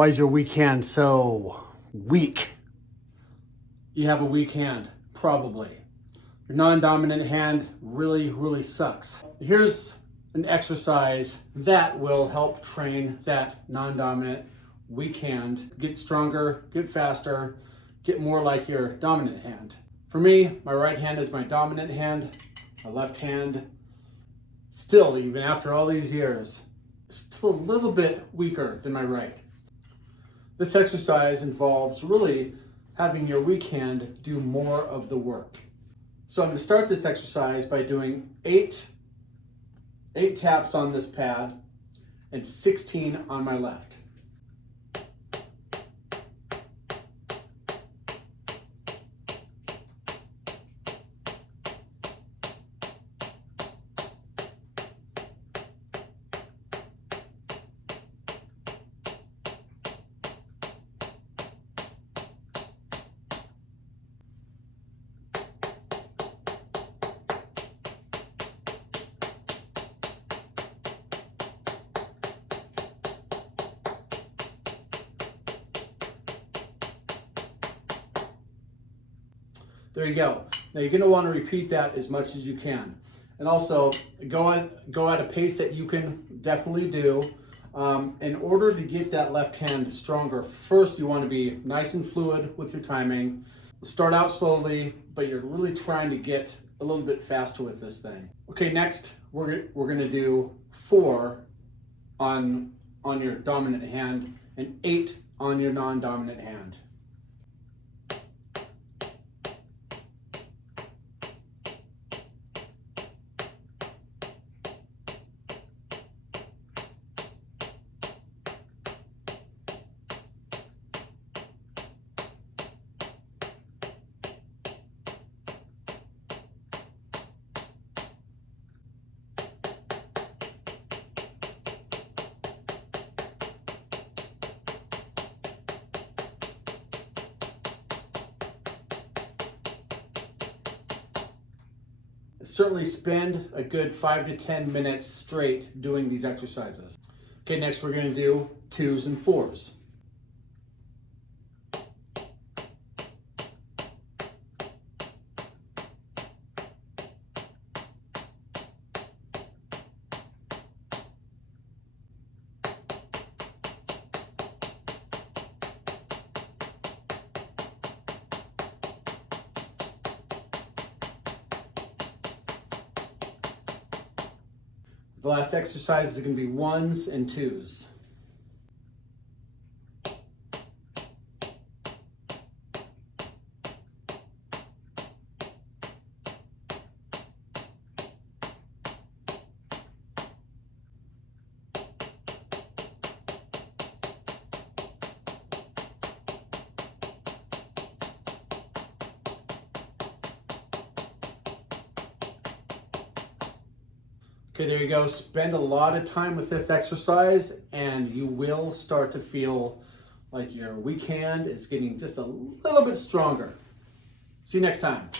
Why is your weak hand so weak? You have a weak hand, probably. Your non-dominant hand really sucks. Here's an exercise that will help train that non-dominant weak hand. Get stronger, get faster, get more like your dominant hand. For me, my right hand is my dominant hand. My left hand, still, even after all these years, still a little bit weaker than my right. This exercise involves really having your weak hand do more of the work. So I'm going to start this exercise by doing eight taps on this pad and 16 on my left. There you go. Now you're going to want to repeat that as much as you can. And also go at a pace that you can definitely do. In order to get that left hand stronger, first you want to be nice and fluid with your timing. Start out slowly, but you're really trying to get a little bit faster with this thing. Okay, next we're going to do 4 on your dominant hand and 8 on your non-dominant hand. Certainly spend a good 5 to 10 minutes straight doing these exercises. Okay, next we're going to do 2s and 4s. The last exercise is going to be 1s and 2s. Okay, there you go. Spend a lot of time with this exercise and you will start to feel like your weak hand is getting just a little bit stronger. See you next time.